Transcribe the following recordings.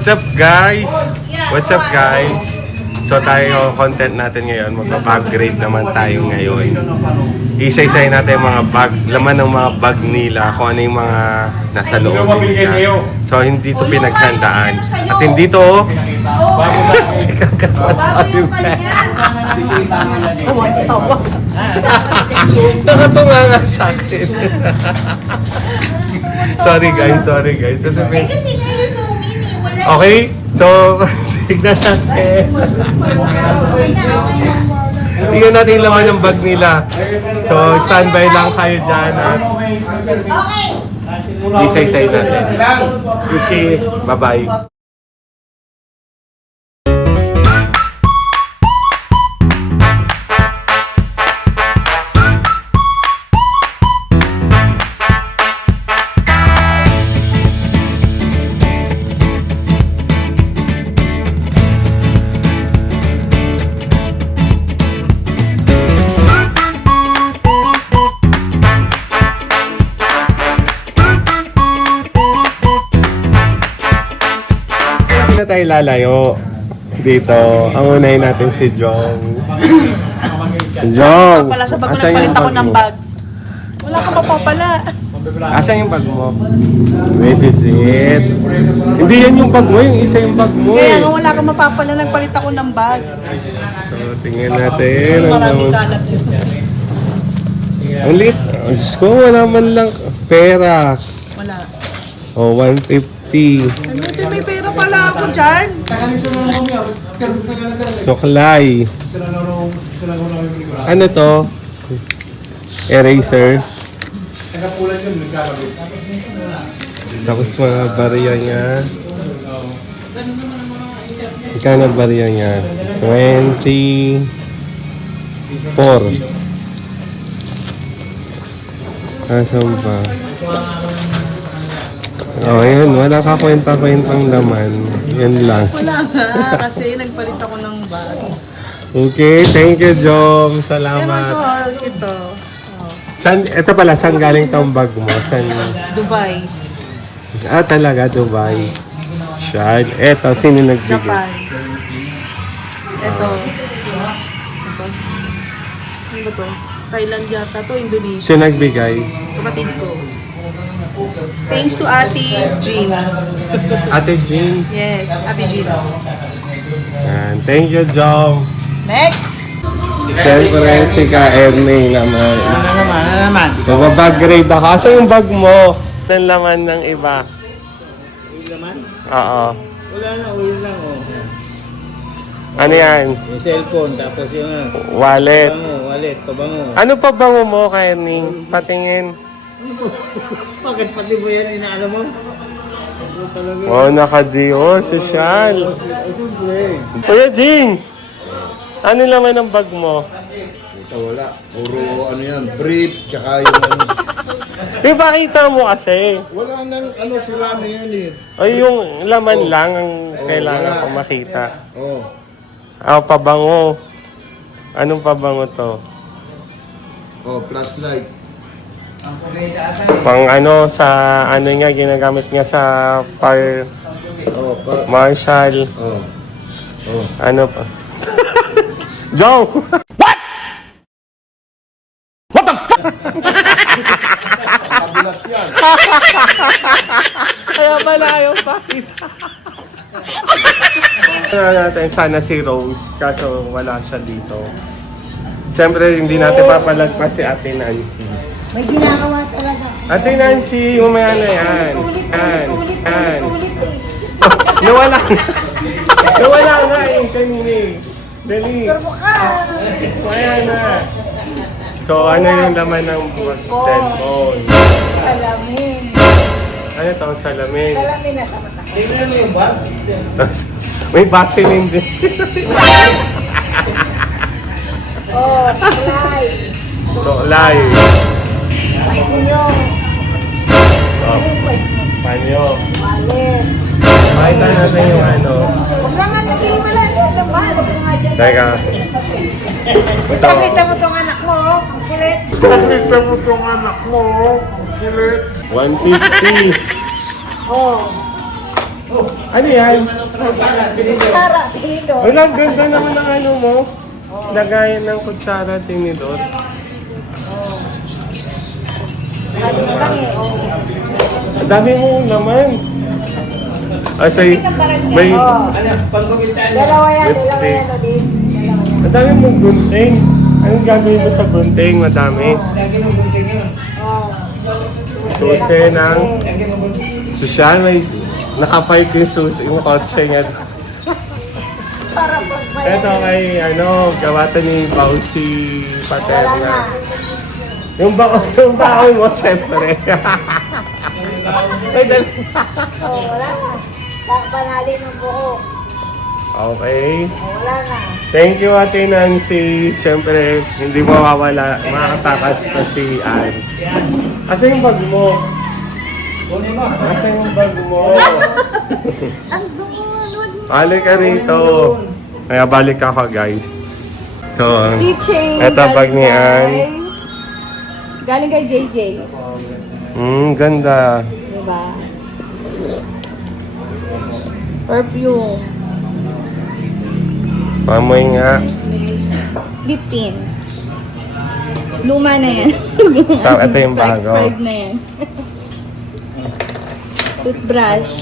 What's up guys? What's up guys? So tayo, content natin ngayon, magpa-upgrade naman tayo ngayon. Isa-isay natin yung mga bag, laman ng mga bag nila, kung ano yung mga nasa loob nila. So hindi to pinaghandaan. At hindi to, nakatunga nga sa akin. Sorry guys. Sasabihin. Kasi kayo so mini, wala. Okay, so tignan natin. Tignan natin yung laman ng bag nila. So standby lang kayo dyan. Okay. Isa-isay natin. Okay, bye-bye. Na tayo lalayo dito. Ang unahin natin si Jong. Jong! Pala sa bag ko asan nagpalit yung ako bag ng mo? bag. Wala ka pa pala. Asan yung bag mo? This is it. Hindi yan yung bag mo, yung isa yung bag mo Kaya eh. nga wala ka mapapala, nagpalit ako ng bag. So, tingnan natin. Maraming kalat yun. Ang lit. Diyos ko, wala man lang pera. Wala. O, 150. Ano ito, may pera pala ako dyan. Suklay. Ano to? Eraser. Tapos mga bariya niya. Magkano bariya niya? 24. Asan ba? Oh, yun. Wala ka kwenta-kwentang laman. Yan lang. Wala nga, kasi nagpalit ako ng bag. Okay, thank you, Jom. Kaya Salamat. ito. Ito pala, saan galing tong bag mo? Saan? Dubai. Ah, talaga, Dubai. Shad. Eto, sino nagbigay? Japan. Ito. Ano ba to? Thailand yata to, Indonesia. Sino nagbigay? Kapatid ko. Thanks to Ate Jean. Ate Jean. Yes, Ate Jean. Yan. Thank you, Jom. Next! Siyempre, si Ka Ernie naman. Ano naman? Mag-grade ako. Asa yung bag mo? Saan laman ng iba? Laman? Oo. Wala na, ulo lang oh. Ano yan? Yung cellphone, tapos yung Wallet. wallet, pabango. Ano pa bango mo, Ka Ernie? Patingin. Bakit pati mo yan inaano mo? Ano talaga? Oh, naka-Dior. Sosyal. Siyempre. Kuya Jing! Ano laman ng bag mo? Ito wala. Puro ano yan, brief, tsaka yung ano. Yung pakita mo kasi. Wala nang ano, sira na yan eh. O yung laman lang ang kailangan wala. ko makita. Oh, Ah, pabango. Anong pabango to? oh, flashlight. Pang ano sa ano nga ginagamit niya sa fire Oh, marshal. oh. Oh. Ano pa? Joe! Kabilas yan. Kaya pala ayaw pakita. Ano natin sana si Rose kaso wala siya dito. Siyempre hindi natin papalagpas si Ate Nancy. May ginagawa talaga. Ate Nancy, umaya na yan. Yan. Yan. Nawala na. Nawala nga eh kanina eh. Dali. Umaya na. So ano yung laman ng cellphone? Salamin. Ano ito? Salamin. Salamin na sa mata. Tingnan mo yung bag. May vaseline din. Oh, supply. So live. Panyo. Oh, panyo. Wallet. Makita natin yung ano. Huwag na nga naging wala. Ito ba? Huwag na nga dyan. Teka. Ito. Tapos mo itong anak mo. Ang kulit. 150. Oh. Ano yan? Tara, dito. Wala, ganda naman ang ano mo. Lagayan ng kutsara, tinidor. Ano lang eh, oh. Ang dami mo naman. Say, may... Oh. Dalawa yan, Lipstick. o din. Dalawa yan. Ang dami mong gunting. Anong gagawin mo sa gunting? Madami. Oh. Susi ng... Sosyal, may... Nakapipe yung susi, yung kotse niya. Para pagbayad. Ito kay, ano, gawata ni Bausi Wala na. Paterna. Yung baon mo, siyempre. Ay, dali. Oh, wala na. Panali ng buho. Okay. Oh, wala na. Thank you, Ate Nancy. Siyempre, hindi mawawala. Makakatakas pa si Ann. Asa yung bag mo? Asa yung bag mo? Ang dugo, Balik ka rito. Kaya balik ako, guys. So, Keychain. eto bag ni Ann. Galing kay JJ. Ganda. Diba? Perfume. Pamoy nga. Lip tint. Luma na yan. Ito yung bago. Expired na yan. Toothbrush.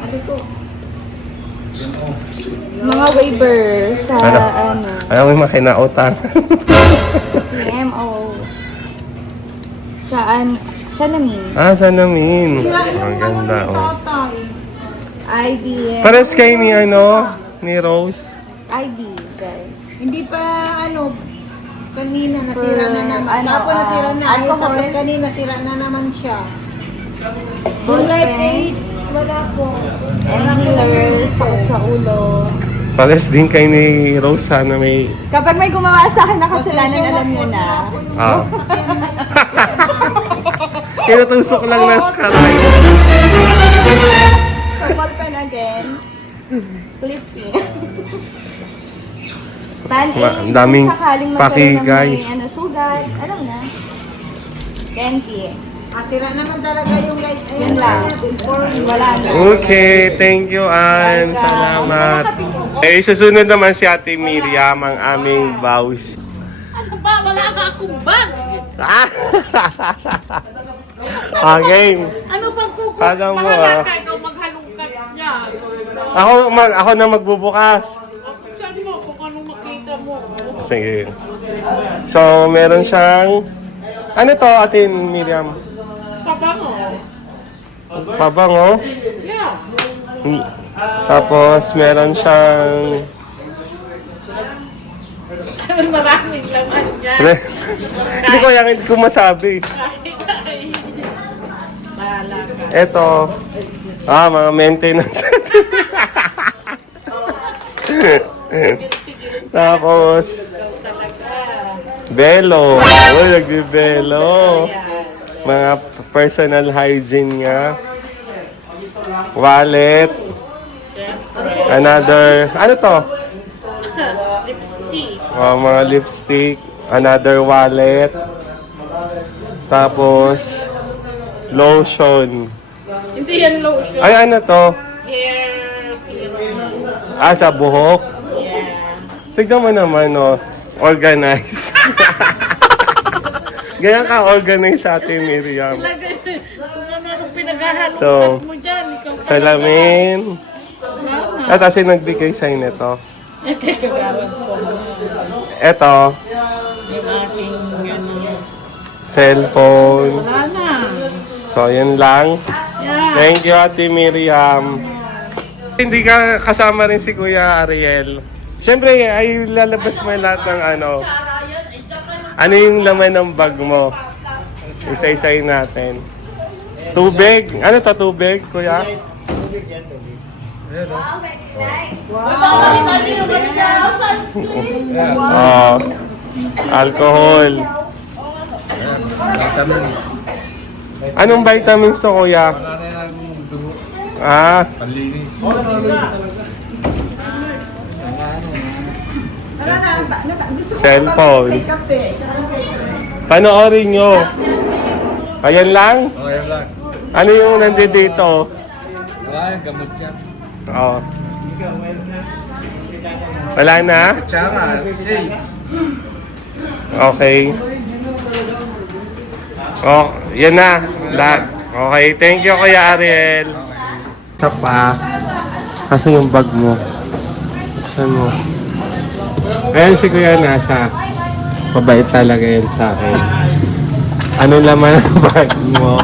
Ano to? Mga waiver sa ano, Ayaw mo makinautang. MO. Saan? Salamin. Salamin. Ang ganda, oh. ID. Pares kayo ni, ano, ni Rose. ID, guys. Hindi pa ano, kanina nasira na naman. ano, Tapos nasira na. Ayos, alcohol? tapos kanina nasira na naman siya. Ballpen. Bullet Ace, wala po. Inhaler sa ulo. Pares din kayo ni Rose. Sana may... Kapag may gumawa sa akin na kasalanan, alam nyo na. Ah. Tinutusok lang ng karay. So, ballpen again. Clipping. Band-aid. Ang daming kung sakaling magkaroon ng pakigay. may sugat. Alam na. Kenty. Sira naman talaga yung light. Yun lang. Wala na. Okay, thank you, Ann. Salamat. Eh, susunod naman si Ate Miriam, ang aming boss. Ano ba? Wala ka akong bag. Okay. Ano pang kukuha? Alam mo, ah. Ikaw maghalungkat niya. Ako na magbubukas. Sabi mo kung anong makita mo. Sige. So, meron siyang... Ano to, Ate Miriam? Pabango. Pabango? Yeah. Tapos, meron siyang... Maraming laman niya. Hindi ko yan, hindi ko masabi. Bahala ka. Eto. Mga maintenance. Tapos, belo. Uy, nagbibelo. Mga personal hygiene nga. Wallet. Another, ano to? Lipstick. Mga lipstick. Another wallet. Tapos, lotion. Hindi yan lotion. Ay, ano to? Hair serum. Sa buhok. Yeah. Tignan mo naman, oh. Organized. Ganyan ka organized sa atin, Miriam. Kung ano pinaghahalungkat So, mo dyan. Ikaw salamin. At kasi nagbigay sa'yo nito. Teka, gawin ko. Eto, Yung aking ano. cellphone. Wala na. So, yun lang. Yeah. Thank you, Ate Miriam. Hindi ka kasama rin si Kuya Ariel. Siyempre, ay lalabas mo lahat ng ano. Ano yung laman ng bag mo? Isa-isayin natin. Tubig. Ano to, tubig, Kuya? Oh, alcohol. Anong vitamins to, Kuya? Cellphone. Panoorin nyo. Ayan lang? Okay lang. Ano yung nandito dito? gamot yan. Oo. Wala na? Kutsara, shades. Okay. Oh, yan na. Lahat. Okay, thank you Kuya Ariel. Isa pa. Kasi yung bag mo. Buksan mo. Ayan si Kuya nasa. Mabait talaga yan sa akin. Ano laman ang bag mo?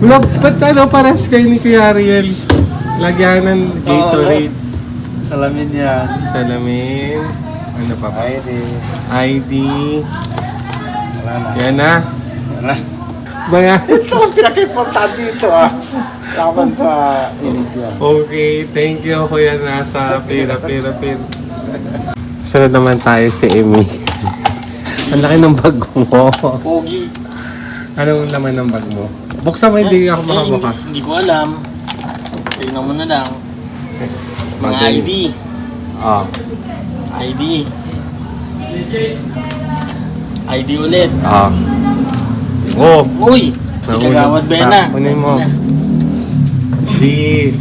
Look, ba't ano pares kayo ni Kuya Ariel? Lagyan ng Gatorade. Salamin yan. Salamin. Ano pa ba? ID. ID. Wala na. Yan na. Wala. Bayan. Ito ang pinaka-importante dito ah. Laban sa init yan. Okay, thank you Kuya nasa. Pira. Sunod naman tayo si Amy. Ang laki ng bag mo. Pogi. Anong laman ng bag mo? Buksan mo, hindi ako makabukas. Hindi ko alam. Tingnan mo na lang. Mga Madali. ID. Ah. ID. ID ulit. Ah. Oh! Uy! Si Kagawad Bena. Kunin mo. Jeez.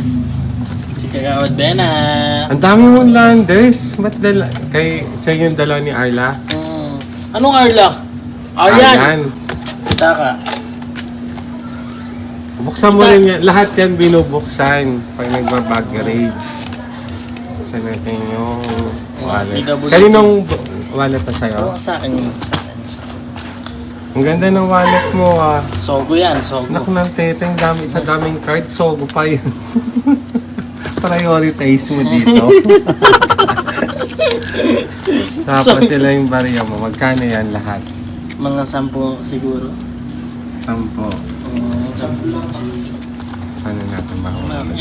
Si Kagawad Bena. Ang dami mong landers. Ba't dala? Sa yung dala ni Arla? Anong Arla? Aryan. Taka. Buksan mo rin yan. Lahat yan binubuksan pag nagbabag grade. Buksan natin yung wallet. PWD. Kaninong wallet na sa'yo? Oo, sa akin yun. Sa akin. Ang ganda ng wallet mo ah. Sogo yan, sogo. Naku ng teteng, sa daming card, sogo pa yun. Prioritize mo dito. Tapos sila yung barya mo. Magkano yan lahat? Mga 10 siguro. 10. 10 lang siguro. Ano natin ba?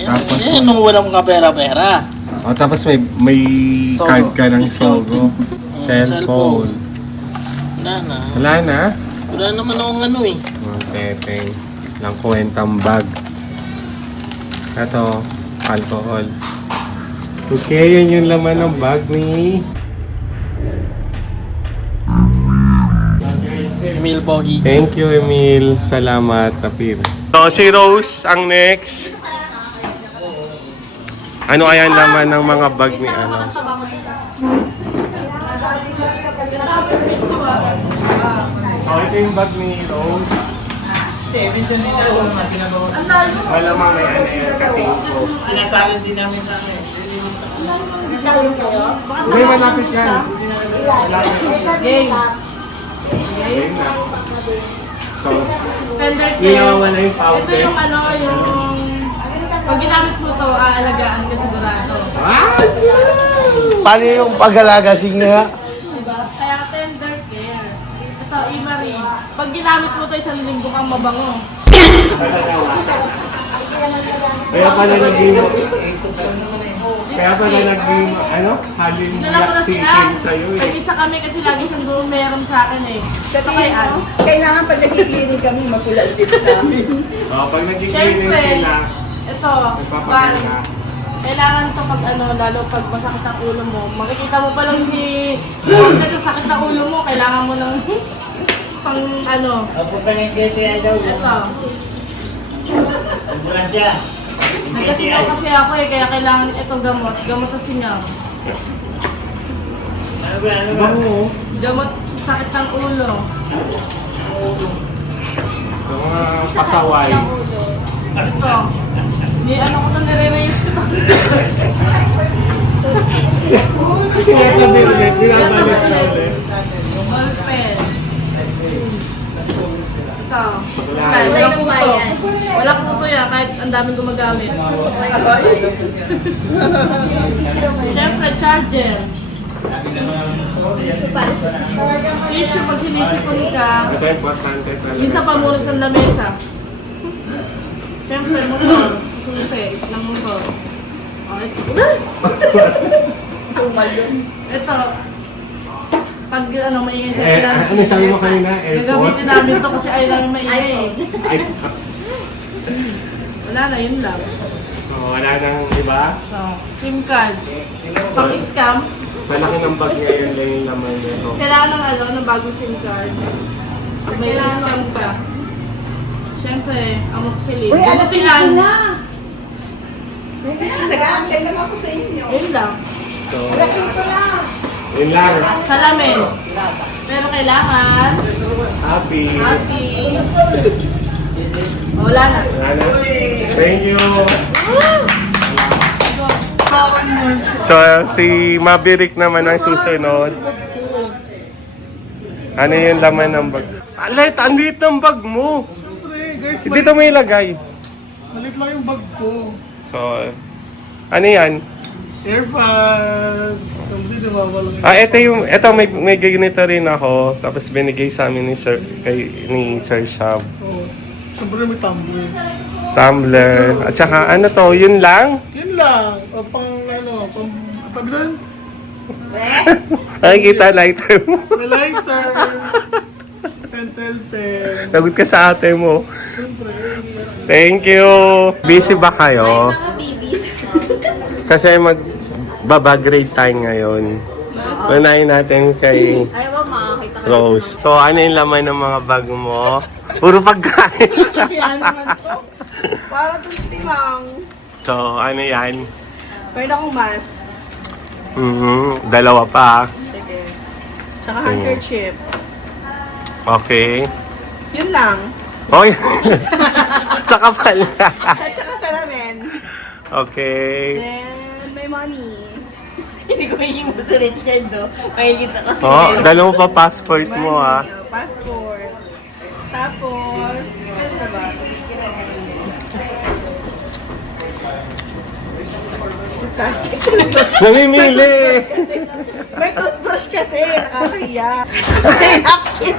Tapos, nung walang kapera-pera. Oh, tapos may Sogo. card ka ng Discount. sogo. Cellphone. Wala na. Wala na? Wala naman akong ano eh. Mga teteng. Lang kwentang bag. Ito, alcohol. Okay, yan yung laman ng bag ni Emil Pogi. Thank you, Emil. Salamat, Tapir. So, si Rose ang next. Ano kaya ang laman ng mga bag ni ano? So, ito yung bag ni Rose. Malamang may ano yung kating ko. Sinasalin din namin sa akin. May malapit yan. Game. Ayun na. So, Tender hindi nawawala yung Ito powder. yung ano, yung... Pag ginamit mo to, aalagaan ka sigurado. Paano yung pag-alagasing nga? Kaya tender care. Ito, Imarie. Pag ginamit mo to, 1 linggo kang mabango. Kaya pala naging... Kaya pala naging, ano, halin Dala ko na black sila. chicken sa'yo eh. Nag-isa kami kasi lagi siyang doon meron sa akin eh. Sabihin mo, kailangan pag nagkiklinik kami, mapula ulit sa amin. Oh, pag nagkiklining Siyempre, sila, ito, nagpapaganda. kailangan to pag ano, lalo pag masakit ang ulo mo. Makikita mo pa lang si Wonder, sakit ang ulo mo, kailangan mo ng pang ano. Ako pa ng kaya daw. Ito. Ambulansya. Nagkasinaw kasi ako eh, kaya kailangan ito gamot. Gamot sa sinyaw. Ano ba? Bango. Gamot sa sakit ng ulo. Yung mga pasaway. Ng ulo. Ito. Ni ano ko to, nire-reuse ko to. Kaya ito din ulit, Yan binabalik naman na ulit. ulit. Ballpen. Ito. Wala. Wala puto. Wala puto yan, kahit ang daming gumagamit. Siyempre, charger. Tissue pag sinisipon ka, Ito importante talaga. minsan pamuros ng lamesa. Siyempre, motor. Susi ng motor. Oh, ito. Pag ano, maingay sa ano sabi mo kanina? Airport? Gagamitin namin to kasi ayaw namin maingay. Ay, Wala na, yun lang. wala nang iba. So, SIM card. Pang-scam. Malaki ng bag ngayon lang yung laman nito. Kailangan ng ano, ng bagong SIM card. Pag may scam ka. Siyempre, amoxicillin. Uy, alas Gamutihan. na. Nag-aantay lang ako sa inyo. Yun lang. So, yun lang. Salamin. Pero kailangan Happy. happy. Wala na. Wala na. Thank you. So, si Maverick naman ang susunod. Ano yung laman ng bag? Alit, andito ang bag mo. Dito mo ilagay. Malit lang yung bag ko. So, ano yan? Airpods. Hindi nawawala. Ito may ganito rin ako. Tapos binigay sa amin ni Sir Shab. Oh. Siyempre may tumbler. Tumbler. At saka ano to, yun lang? Yun lang. O pang pag doon, Nakikita lighter mo. may lighter. Pentel pen. Sagot ka sa ate mo. Siyempre, Thank you. Busy ba kayo? Kasi magbabag grade time ngayon. Unahin natin kay Ay, wag makakita ka. Rose. So, ano yung laman ng mga bag mo? Puro pagkain. Yan naman to. Para itong timang. So, ano yan? Pwede akong mask. Dalawa pa. Sige. Saka handkerchief. Okay. Yun lang. Oy! Saka pala. At saka salamin. Okay. Then, may money. Hindi ko hihimutin rin yan, no? Makikita kasi. Oh, dalawa pa passport mo ah. Money, passport. Tapos, ano na ba? Plastic talaga. Namimili! May toothbrush kasi, nakakahiya. May napkin.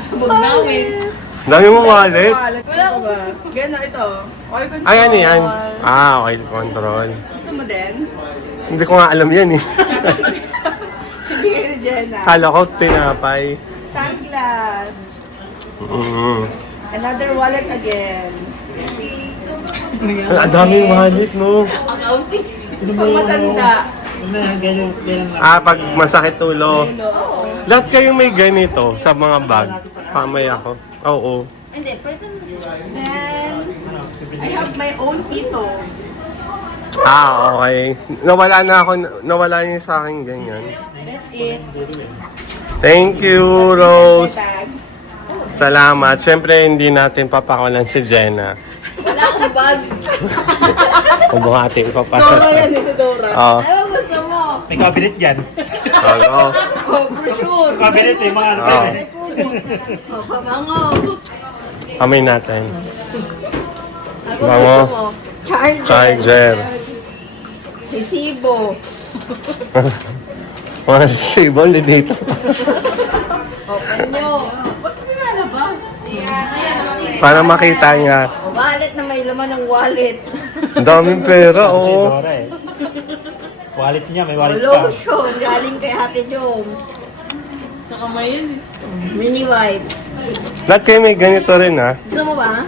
Sabog namin. Dami mo wallet. Wala ko ba? Gano'n ito. Oil control. Ay, ano yan? Oil control. Gusto mo din? Hindi ko nga alam yan eh. Bigay ni Jenna. Kala ko tinapay. Sunglass. Mm. Another wallet again. Ang daming wallet no. Accounting. Pang matanda. Pag masakit ulo. Lahat kayo may ganito sa mga bag. Pamay ako. Oo. Hindi, pwede na. Then, I have my own pito. Okay. Nawala niya sa akin ganyan. That's it. Thank you, My Rose. bag. Salamat. Siyempre, hindi natin papakawalan si Jenna. Wala akong bag. Pabukati ko pa. Dora yan, ito Dora. Oo. Ano gusto mo? may cabinet dyan. Oo. Oh, brochure. Cabinet eh, mga ano. Oo. May kubo. Oh, pabango. Kamay natin. Ano Bango. gusto mo? Charger. Charger. Resibo. Mga sibol dito. Open nyo. Ba't nilalabas? Para makita niya. Wallet na may laman ng wallet. Ang daming pera, oo. Dora eh. Wallet niya, may wallet pa. Lotion. Galing kay Ate Jom. Nakamayan eh. Mini wipes. Lahat kayo may ganito rin ha. Gusto mo ba?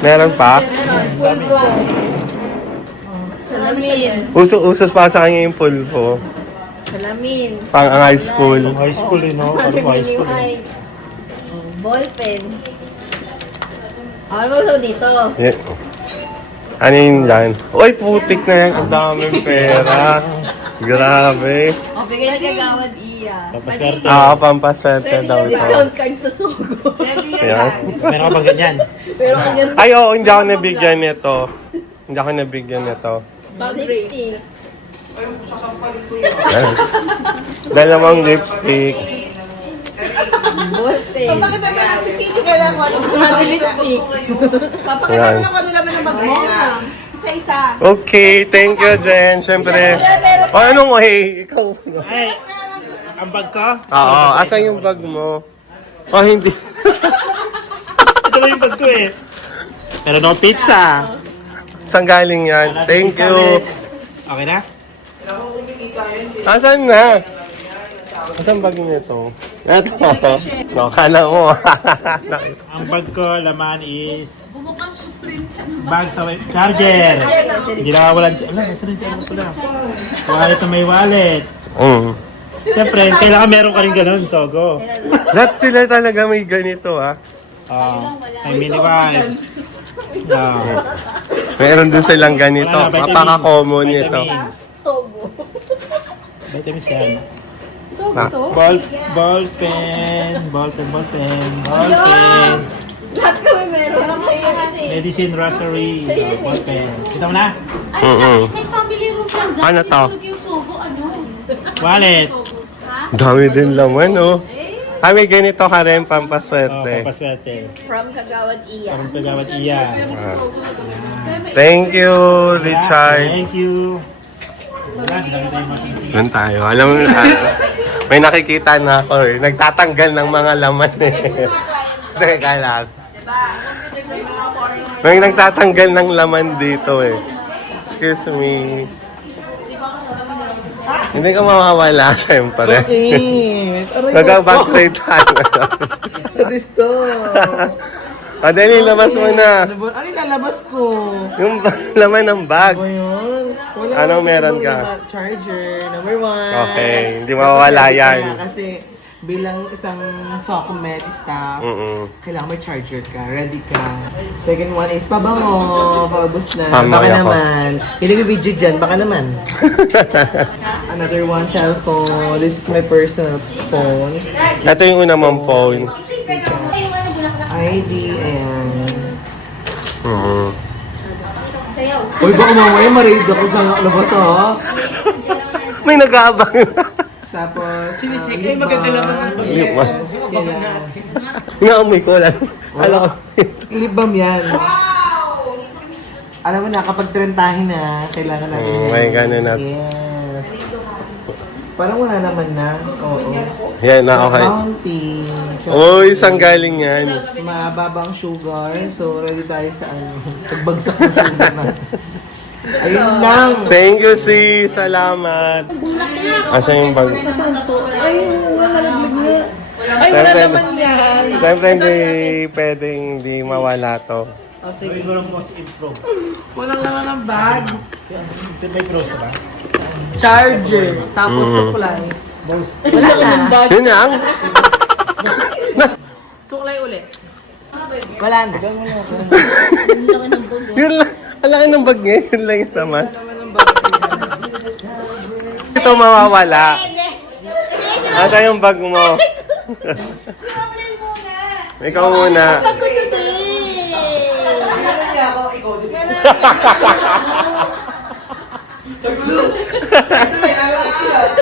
Meron pa. Meron. Pulbo. Salamin. Uso-usos pa sa kanya yung pulpo. Salamin. Pang high school. High school eh, no? Ano ba high Mini school eh? wipes. Ballpen. Ano mo gusto mo dito? Yeah. Ano yun yan? Uy, putik na yan. Ang daming pera. Grabe. O, bigay ni Kagawad Iya. Pampaswerte. Pampaswerte daw ito. Discount card sa Sogo. Pwede yan Ayan. lang. Meron ka bang ganyan? Pero ang yan, Ay, oo, hindi ako nabigyan nito. Hindi ako nabigyan nito. lipstick. Ayan. Dalawang lipstick. Ballpen. Bakit ba napipili ka lang kung ano gusto natin lipstick? Papakita mo lang kung ano naman ang bag mo. Isa-isa. Okay, thank you, Jen. Siyempre. O, anong way? Ikaw. Ay, ang bag ko? Oo, asan yung bag mo? Oh, hindi. Ito ba yung bag ko eh? Meron akong pizza. Saan galing yan? Thank you. Okay na? Asan na? Asan bag niyo ito? Ito. No, kala mo. Ang bag ko, laman is... Bag sa charger. Hindi na walang... Ala, nasa rin dyan pala. Wallet na may wallet. Siyempre, kailangan meron ka rin ganun, Sogo. Lahat sila talaga may ganito, ha? May mini wipes. Ah, Meron din silang ganito. Wala na, vitamins. Mapaka-common nito. Vitamins. Vitamins yan. So, Ah. ito. Ball pen. Lahat kami meron. Sa'yo kasi. Medicine rosary. Ball pen. Kita mo na? Mm-mm. May family room yan. Diyan Ano to? tulog yung sugo, ano? Wallet. Dami din laman, oh. Ah, may ganito ka rin, Oh, pampaswerte. papaswerte. From Kagawad Iya. Parang pagawad iya. Thank you, Richard. Thank you. Wala, dami tayong makikita. Doon tayo. Alam mo, may nakikita na ako eh. Nagtatanggal ng mga laman eh. Teka lang. May nagtatanggal ng laman dito eh. Excuse me. Hindi ka mawawala, syempre. Nag-backtrade tayo. Risto. Dali, labas mo na. Ano yung lalabas ko? Yung laman ng bag. Ano yun? Wala Anong akong meron ibang ka? Charger, number 1. Okay, hindi mawawala yan. Kasi bilang isang Socomed staff, kailangan may charger ka, ready ka. Second one is pabango, pabus na. Tama Baka ako. naman. Hindi ko video dyan, baka naman. Another one, cellphone. This is my personal phone. Ito yung una mong phone. ID and... Mhm. Uy, baka mamaya ma-raid ako sa labas, ha? May nag-aabang. Tapos, Sinicheck. lip Maganda balm. naman. Lip balm. Yes, kailangan. Inaamoy ko lang. Alam ko. Lip balm yan. Alam mo na, kapag trentahin na, kailangan natin yan. May ganun na. Yes. Parang wala naman na. Oo. Yan na, okay. Bounty. Oh, isang galing yan. Mababang sugar. So, ready tayo sa ano. Pagbagsak ng sugar natin. Ayun lang. Thank you, sis. Salamat. Asa yung bag? Ay, nalaglag nga. Ay, wala Siyempre- naman yan. Siyempre, hindi pwedeng di mawala to. O, sige. Siguro most improve. Walang naman ang bag. May cross na ba? Charger. Tapos supply. Wala na. Yun lang. Suklay ulit. Wala na. Yun lang. Alaan ng bag niya. Yun lang yung naman. Ito mawawala. Asa yung bag mo? Ikaw muna.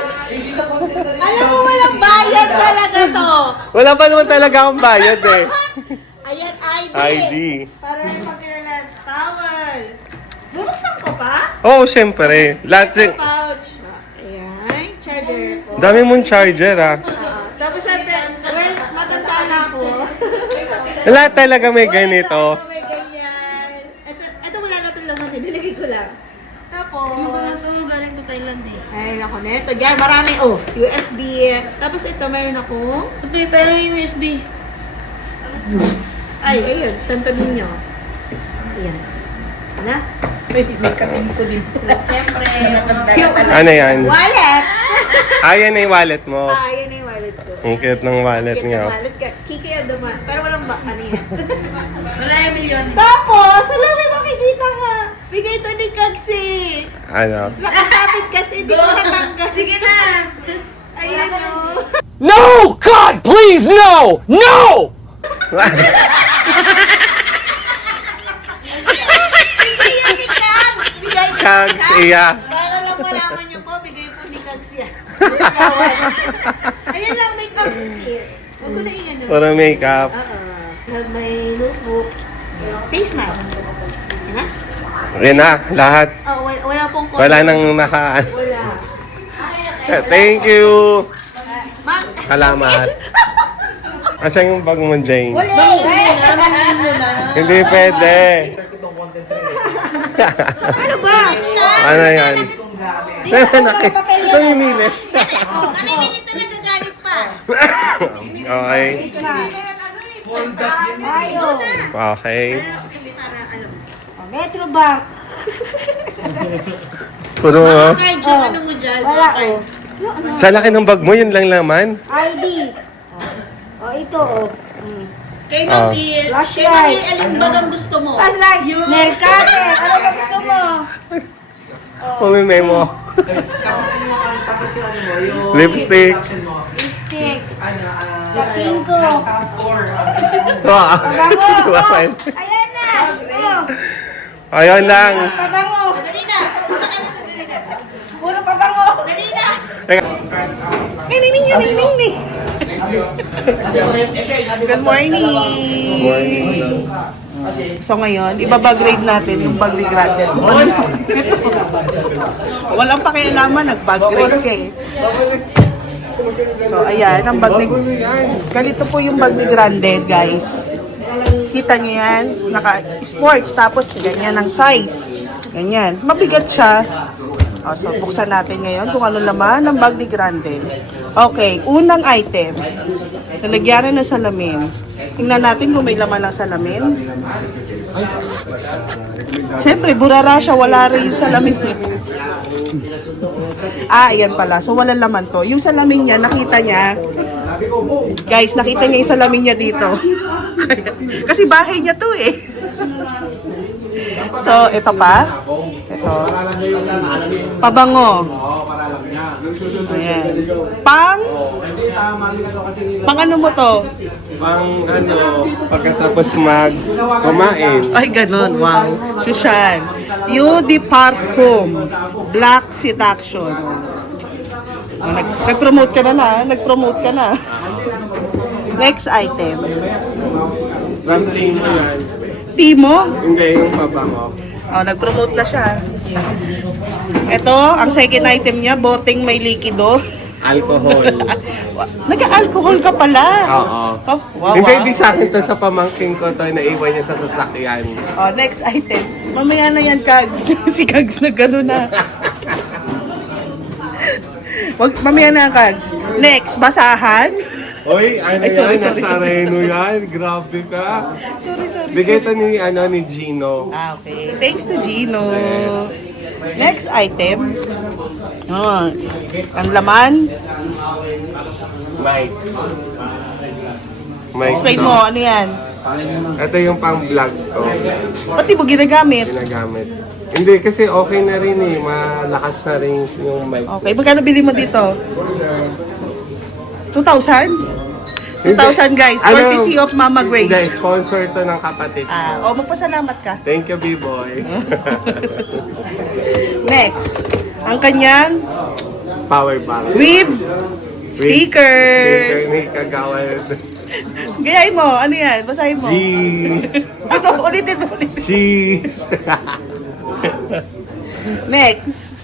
Alam mo, walang bayad talaga to. Wala pa naman talaga akong bayad eh. Ayan, ID. ID. Para yung pagkiralan. Towel. Bubuksan ko pa? Oo, syempre. Lahat yung... Pouch. Ayan, charger ko. Dami mong charger ah. Tapos syempre, well, matanda na ako. Lahat talaga may ganito. Ito may ganyan. Ito wala na itong laman. Nilagay ko lang. Tapos, galing to Thailand eh. mayroon ako nito. Diyan, marami. Oh, USB. Tapos ito, mayroon ako. Pero yung USB. Ay, ayun. Santo Niño. Ayan. Na? May kamin ko din. Siyempre. Ano yan? Wallet! Ayan na yung wallet mo. Ayan na yung wallet ko. Ang cute ng wallet Cute niya. na wallet ka. Kiki ang dama. Pero walang ano yan. Wala yung milyon. Tapos, alam mo, makikita ka. Bigay ito ni Kagsi. Ano? Nakasabit kasi, hindi ko natanggal. Sige na! Ayan o. No! God, please, no! No! Ayan ni Kags. Bigay ko Kags, sa- iya. Para lang malaman niyo po, bigay po ni Kags yan. Ligawan. Ayan lang, make-up kit. Huwag ko na i-ano. Para makeup. May notebook. Face mask. Ano? Yan na, lahat. Oh, wala pong Wala nang naka... Wala. Thank you. Ma'am. Salamat. Asan yung bag mo, Jane? Wala. Hindi pwede. Ano ba? Ano yan? Namimilit. Namimili ito nagagalit pa. Okay. Ayo. Okay. Kasi para alam. Metro Bank. Puro, Card yung ano mo dyan. Wala oh. sa laki ng bag mo, yun lang laman. ID. Oh, ito oh. Kay Ah. Nabil. Kay Flashlight. Nabil, alin ba ang gusto mo? Flashlight! Nail cutter! Ano ba gusto mo? Pumimemo. Tapos yung ano mo, yung Lipstick. introduction mo. Lipstick. Ano, Laking ko. top 4. Ayan na! Oh, Ayun lang. pabango! Dali na. Pupunta ka na. Dali na. Puro pabango! Dali na. Teka. Good morning! So ngayon, ibabag-grade natin yung bag ni Gretchen. Walang pakialaman, nag-bag-grade ka eh. So ayan, ang bag ni... Ganito po yung bag ni Grande, guys. Kita nyo yan? Naka-sports, tapos ganyan ang size. Ganyan. Mabigat siya. O, so buksan natin ngayon kung ano laman ng bag ni Grande. Okay, unang item. Nalagyan na ng salamin. Tingnan natin kung may laman ng salamin. Siyempre, burara siya. Wala rin yung salamin. Ayan pala. So, walang laman to. Yung salamin niya, nakita niya. Guys, nakita niya yung salamin niya dito. Kasi bahay niya to eh. So, ito pa. Ito. Pabango. Ayan. Pang ano mo to? Pang pagkatapos kumain. Ay, ganun. Wow. Shushan. Eau de Parfum. Black Seduction. Oh, nag-promote ka na. Nag-promote ka na. Next item. Something mo yan. Timo. Hindi yung pabango. Oh, nag-promote na siya. Ito, ang second item niya, boteng may likido. Alcohol. Nag-alcohol ka pala. Oo. Oh, wow, Hindi, ah. hindi sa akin to, sa pamangking ko to, naiwan niya sa sasakyan. Oh, next item. Mamaya na yan, Kags. Si Kags na gano'n na. Mamaya na, Kags. Next, basahan. Oy, ano Ay, sorry, yan? sorry, Nasa sorry. Reno yan. Grabe ka. Sorry. Bigay to ni Gino. Ah, okay. Thanks to Gino. Next item. Oh, ang laman. Mike. Mike. Explain to. mo, ano yan? Ito yung pang-vlog ko. Ba't di mo ginagamit? Ginagamit. Hindi, kasi okay na rin eh. Malakas na rin yung mic. Okay, magkano bili mo dito? 2,000? 2,000 guys, courtesy of Mama Hindi, Grace. sponsor to ng kapatid ko. Magpasalamat ka. Thank you, B-Boy. Next, ang kanyang Power bank. with stickers. Sticker ni Kagawad. Gayahin mo, ano yan? Basahin mo. Cheese. Ano? Ulitin mo. Cheese. Next.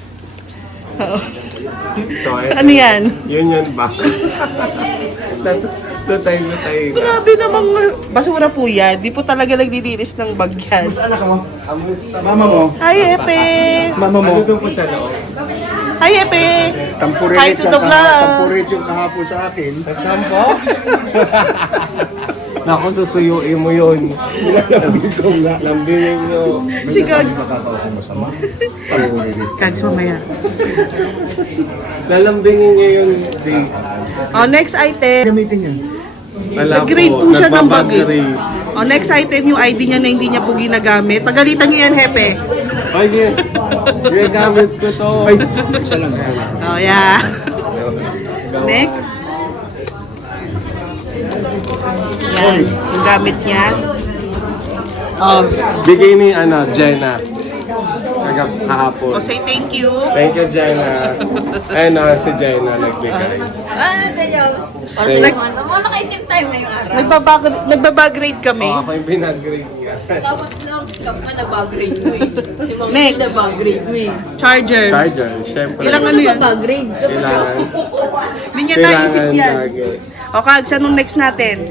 So, Ano yan? Union Bank. Lutay. Grabe namang basura po yan. Di po talaga nagdidinis ng bag yan. Anak mo? Mama mo? Hi, Epe! Mama mo? Ano doon po sa loob? Hi, Epe! Tampurit Hi to the vlog! Tampurit yung kahapon sa akin. Sampo? Naku, susuyuin mo yun. Nilalambing ko nga. Lambingin nyo. Si Gags. Makakawag masama. Tampurit. Gags, mamaya. Lalambingin nyo yun, Dave. Oh, next item. Gamitin yan. Nag-grade po siya ng bag. Nagbabag-grade. Oh, next item, yung ID niya na hindi niya po ginagamit. Pagalitan niyo yan, Hepe. Ay, ginagamit ko to. Ay, isa lang. Oh, yeah. Next. Yan, yung gamit niya. Oh, Bigay ni, Jenna. Kahapon. say thank you. Thank you, Jenna. Ayun si Jenna nagbigay. Tayo. Next, Nakaitim tayo ngayong araw. nagbabag-grade kami. Ako yung binag-grade niya. Tapos lang, ka nag-grade mo eh. Next. Nag-grade mo eh. Charger. Charger, syempre. Ilang ano yan? Nag-grade. Kailangan. Hindi niya naisip yan. lagi. O, Kags, anong next natin?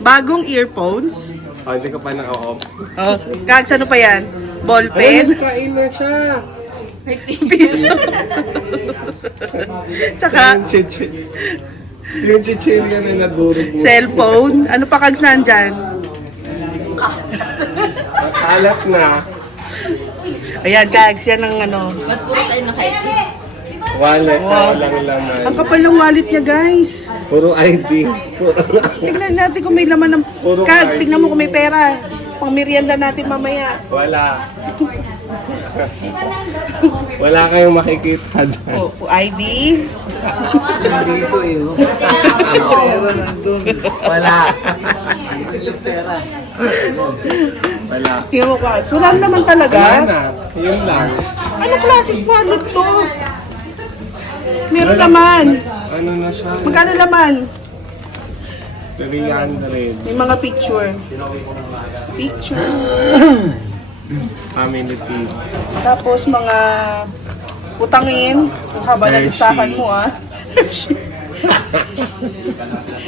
Bagong earphones. Oh, hindi ko pa na-off. Oh, Kags, ano pa yan? Ballpen. Kain na siya. Piso. Tsaka, Yung chichirya na nagurog mo. cellphone. Ano pa, Kags, nandyan? Alat na. Ayan, Kags, yan ang ano. Ba't puro tayo nakaitim? Wallet na walang laman. Ang kapal ng wallet niya, guys. Puro ID. Tignan natin kung may laman ng... Puro Kags, ID. tignan mo kung may pera. Pang merienda natin mamaya. Wala. Wala kayong makikita dyan. Oh, ID. Wala. Wala. Tingnan mo, Kags. Wala naman talaga. Wala na. Yun lang. Ano klaseng wallet to? Meron laman. Ano na siya? Magkano laman? 300. May mga picture. Picture. Family fee. Tapos mga utangin. Ang haba na Hershey. listahan mo, ah.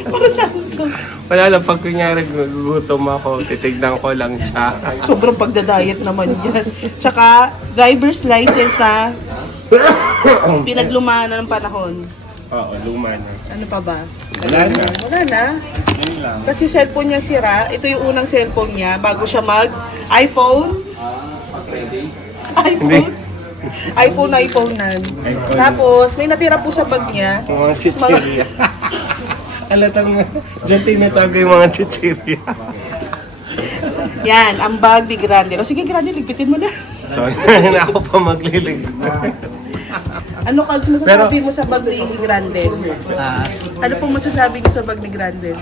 Para saan to? Wala lang, pag kunyari gugutom ako, titignan ko lang siya. Sobrang pagdadayet naman yan. Tsaka, driver's license na pinaglumaan na ng panahon. Oo, luma na. Ano pa ba? Wala na. Wala na. Yun lang. Kasi cellphone niya sira. Ito yung unang cellphone niya bago siya mag-iPhone. Hindi. iPhone nan. Tapos, may natira po sa bag niya. Mga chichirya. Halatang dyan tinatago yung mga chichirya. Yan, ang bag ni Grande. O sige, Grande, ligpitin mo na. So, ako pa maglilig. Ano Kags, masasabi mo sa bag ni Grande? Ano pong masasabi niyo sa bag ni Grande?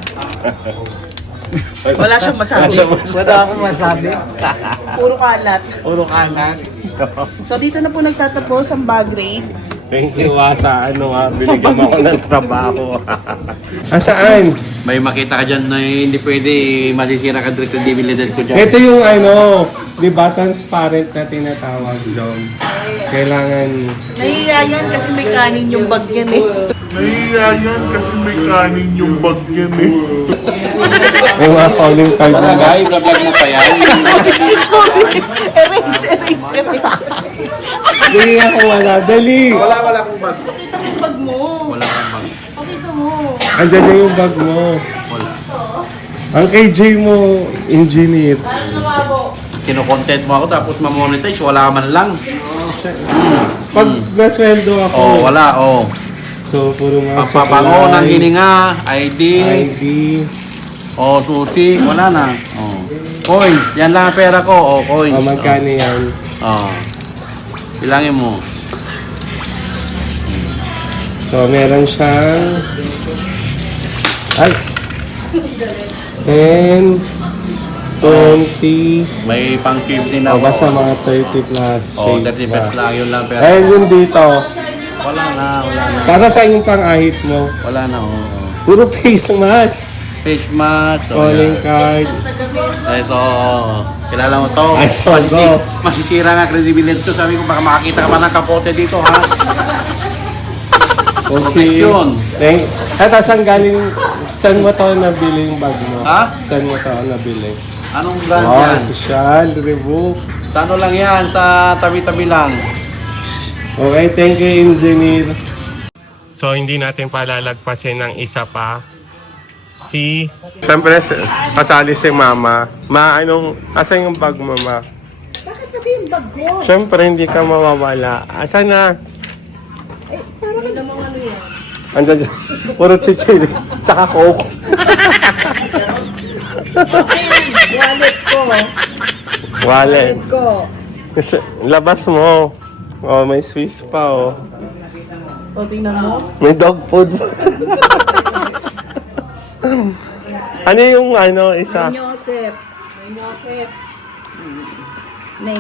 Wala siyang masabi. Wala akong masabi. Puro kalat. Puro kanan. So dito na po nagtatapos ang bag raid. Thank you, sa ano nga, binigyan mo ako ng trabaho. Saan? May makita ka dyan na hindi pwede masisira ka direct dividend ko dyan. Ito yung ano, di ba, transparent na tinatawag, John. Kailangan... Nahiya yan kasi may kanin yung bag yan eh. May mga calling card na ba? Ay, vlog mo pa yan. Sorry. Erase. Hindi ako wala. Dali! Wala akong bag. Pakita mo yung bag mo. Wala akong bag. Pakita mo. Andyan na yung bag mo. Wala. Ang KJ mo, engineer. Kino-content mo ako tapos ma-monetize, wala man lang. Pag nasweldo ako, Wala, so puro mga Papabango ng hininga, ID, ID. susi, wala na. Coin, yan lang ang pera ko, coin. Magkano yan? Bilangin mo. So, meron siyang... Ay! 10, 20... May pang 15 na O, basta mga 30 plus. 30 pesos lang, yun lang pera. Ayun yung dito. Wala na. Para sa yung pang-ahit mo. Wala na, Puro face mask. Face mask. Calling card. Ito, kilala mo to. Ay, so go. Masisira nga credibility to. Sabi ko, baka makakita ka pa ng kapote dito, ha? Okay. Yun. Eto, saan mo to nabili yung bag mo? Ha? Saan mo to nabili? Anong brand Oh, yan? social, rebook. Sa ano lang yan? Sa tabi-tabi lang. Okay, thank you, engineer. So, hindi natin palalagpasin ng isa pa. Siyempre, kasali si Mama. Asan yung bag, Mama? Bakit pati yung bag ko? Siyempre, hindi ka mawawala. Asan na? Parang ang mga ano yan. Andyan dyan. Puro chichiri. Tsaka coke. Wallet ko. Wallet. Ko. Labas mo. Oh, may Swiss pa, oh. O, tingnan mo. May dog food. Ano yung isa? May Joseph. May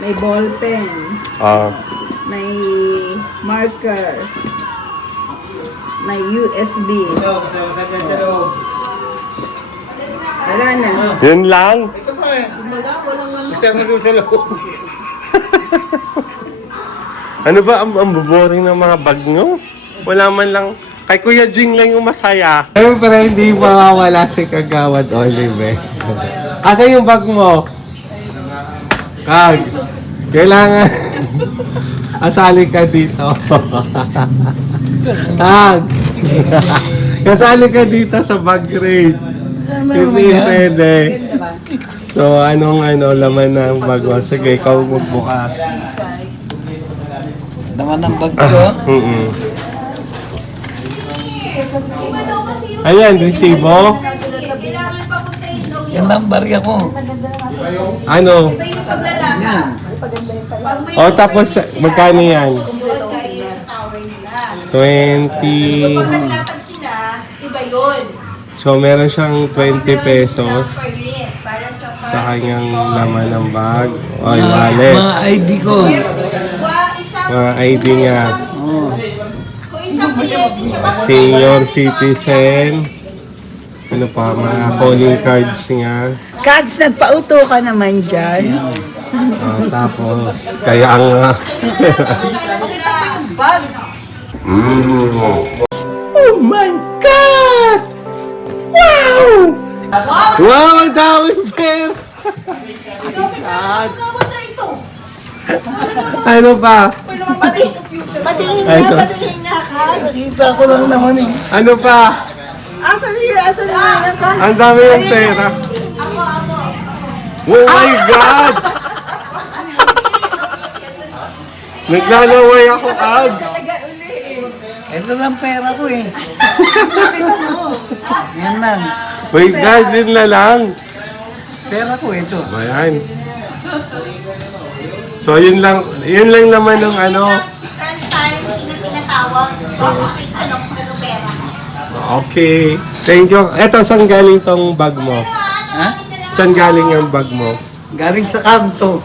may ball pen. Ah. May marker. May USB. Wala na. Yun lang? Ano ba ang boring ng mga bag nyo? Wala man lang. Kay Kuya Jing lang yung masaya. Siyempre, hindi mawawala si Kagawad Olive. Asa yung bag mo? Kags, kailangan asali ka dito. Kag, kasali ka dito sa bag raid. Hindi pwede. So, anong laman ng bag mo? Sige, ikaw magbukas. Laman ng bag ko. Iba daw kasi yung... Ayan, resibo. Kailangan papuntahin daw Yan ang barya ko. Ano? Iba yung paglalaka. Pag may... O, tapos, magkano yan? Doon kayo sa tower nila. 20. Pag naglatag sila, iba yun. So, meron siyang 20 pesos Para sa sa kanyang laman ng bag. O, yung wallet. Mga ID ko. Mga ID niya. Kung isang kliyente siya, Senior citizen. Ano pa, mga calling cards niya. Kads, nagpauto ka naman dyan. Tapos, kaya ang... sila yung bag. Oh my God! Wow! Wow, ang daming pera! Pagkawat na ito. Ano pa? Patingin Ay, nga, ito. patingin nga ka. Nakita ko lang naman eh. Ano pa? Asan na ka? Ang dami ng pera. Ako. Oh my God! Naglalaway ako, Ag. Ito lang pera ko eh. Yan lang. My God, din na lang. Pera ko ito. Ayan. So, yun lang naman ng ano. Transparency na tinatawag. Makakita ng ano pera. Okay. Thank you. Eto, saan galing tong bag mo? Ha? Saan galing yung bag mo? Galing sa kanto.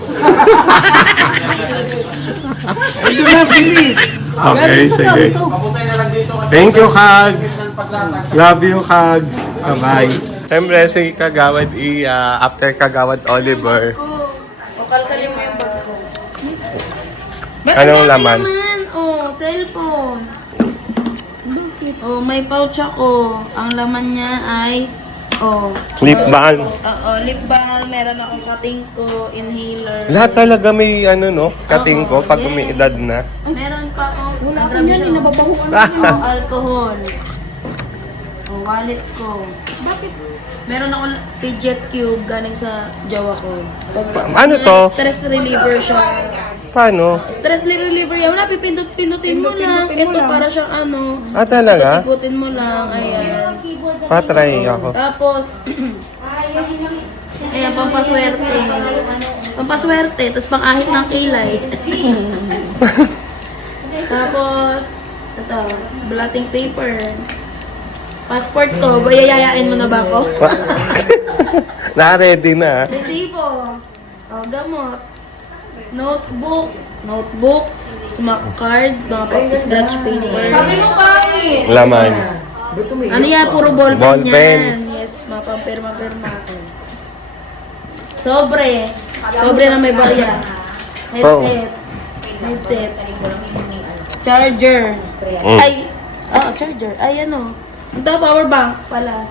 Ito na, Pili. Okay, sige. Thank you, Kag. Love you, Kag. Bye-bye. Siyempre, si Kagawad after Kagawad Oliver. O, kalkalin mo yung bag ko. Anong laman? Oh, cellphone. Oh, may pouch ako. Ang laman niya ay Lip balm. Oo, lip balm, meron akong kating ko, inhaler. Lahat talaga may ano, no? Kating ko Oo, pag yes. may edad na. Meron pa akong alcohol. Wallet ko. Bakit? Meron ako fidget cube galing sa jowa ko. Ano to? Stress reliever siya. Paano? Stress reliever yan. Wala, pipindot-pindutin mo lang. Ito para siyang ano. Ah, talaga? Ikutin mo lang. Ayan. Patry ako. Tapos, ayan, pampaswerte. Pampaswerte. Tapos pang-ahit ng kilay. Tapos, ito, blotting paper. Passport ko, bayayayain mo na ba ako? Na-ready na. Resibo. Gamot. Notebook. Smack card. Mga pang-scratch paper. Sabi mo pa Laman. Ano yan? Puro ballpen Ballpen. yan. Yes, mga pampirma-pirma. Sobre. Sobre na may barya. Headset. Charger. Ay, charger. Ay, ano. Ito, power bank pala.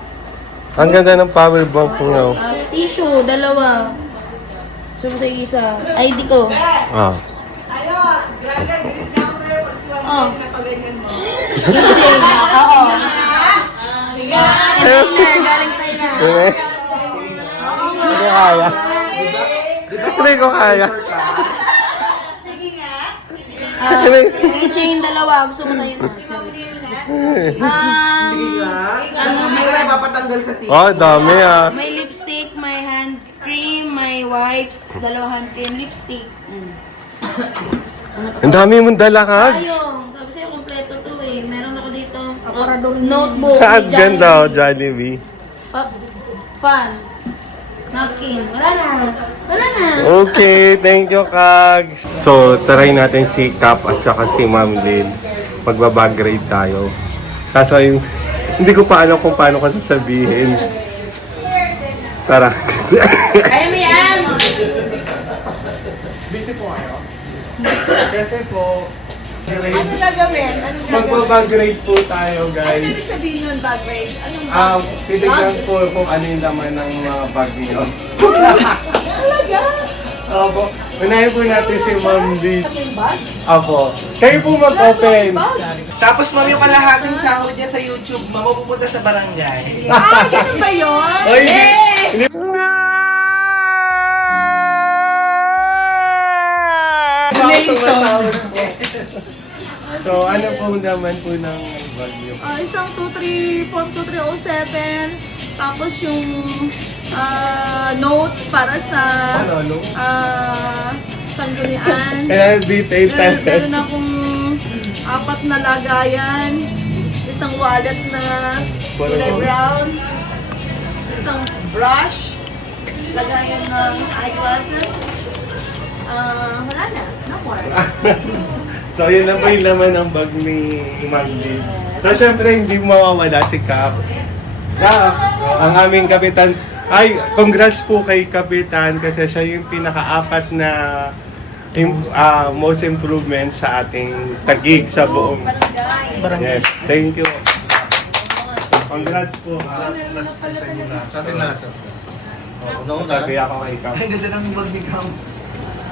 Ang ganda ng power bank mo. Tissue, dalawa. Sumo sa isa. ID ko. Ah. Keychain. Oo. Inhaler, galing Thailand. Hindi ko kaya. Hindi ko kaya. Keychain, dalawa. Gusto mo sa'yo na. May mapapatanggal sa sisi. Oh, dami ah. May lipstick, may hand cream, may wipes, dalawa hand cream, lipstick. Ang dami mong dala, Kag. Ayong, sabi sa'yo, kompleto to eh. Meron ako dito, notebook, Ang may ganda oh, Jollibee. Fan, napkin, wala na. Okay, thank you, Kag. So, try natin si Cap at saka si Ma'am Lynn. Magbabag grade tayo. Kaso yung, hindi ko pa alam kung paano ko sasabihin. Tara. Kaya mo yan! Kasi po, magbabag grade po tayo, guys. Ano sabihin nun, bag grade? Titignan po kung ano yung laman ng mga bag niyo. Talaga? Opo. Unahin po natin si Ma'am Lee. Opo. Kayo po mag-open. Tapos ma'am, yung kalahating sahod niya sa YouTube, mapupunta sa barangay. Ganun ba yun? Oy! Tumatawag po. So, ano po naman po ng bag niyo? Isang 23, form 2307. Tapos yung notes para sa Ano? sanggunian. Kaya detail tayo. Meron akong 4 na lagayan. Isang wallet na kulay brown. Isang brush. Lagayan ng eyeglasses. Wala na. No more. So, yun na po yung laman ng bag ni Magdi. So, syempre, hindi mawawala si Cap. Ang aming kapitan. Ay, congrats po kay Kapitan kasi siya yung pinaka-4 na most improvement sa ating tagig sa buong. Yes, thank you. Congrats po. Sa atin na. Sabi ako kay Cap. Ay, ganda ng bag ni Cam.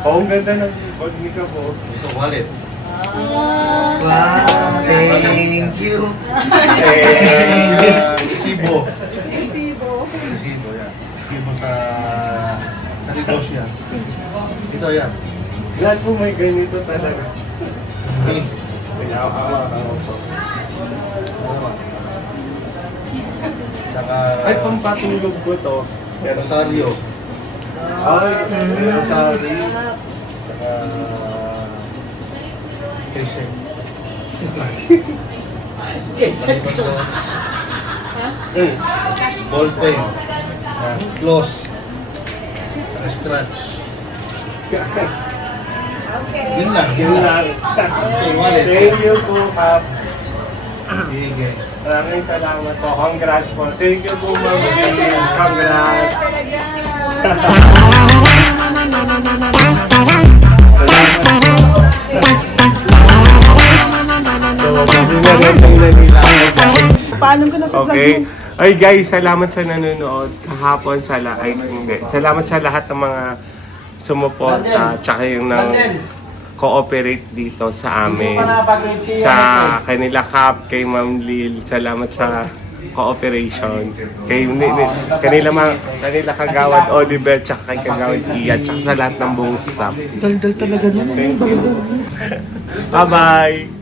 Oo, ang ganda ng bag ni Cap po. Ito, wallet. Wow, thank you. Resibo. Resibo, yan. Resibo sa negosyo yan. Ito, yan. Lahat po may ganito talaga. Pink. Kaya ako po. Saka, Ay, pampatulog ko to. Rosario. Ay, sorry. Saka, Kese. Ball pen. Close. Saka scratch. Yun lang. Yun lang. Okay, wallet. Thank you po, Cap. Sige. Maraming salamat po. Congrats po. Thank you po, Ma'am. Congrats. Paano ko na sa vlog Okay. mo? Ay guys, salamat sa nanonood kahapon sa ay hindi. Salamat sa lahat ng mga sumuporta tsaka yung nang cooperate dito sa amin. Sa kanila Cap, kay Ma'am Lil, salamat sa cooperation. Kanila Kagawad Oliver tsaka kay Kagawad Iya tsaka sa lahat ng buong staff. Daldal talaga naman. Thank you. Bye-bye.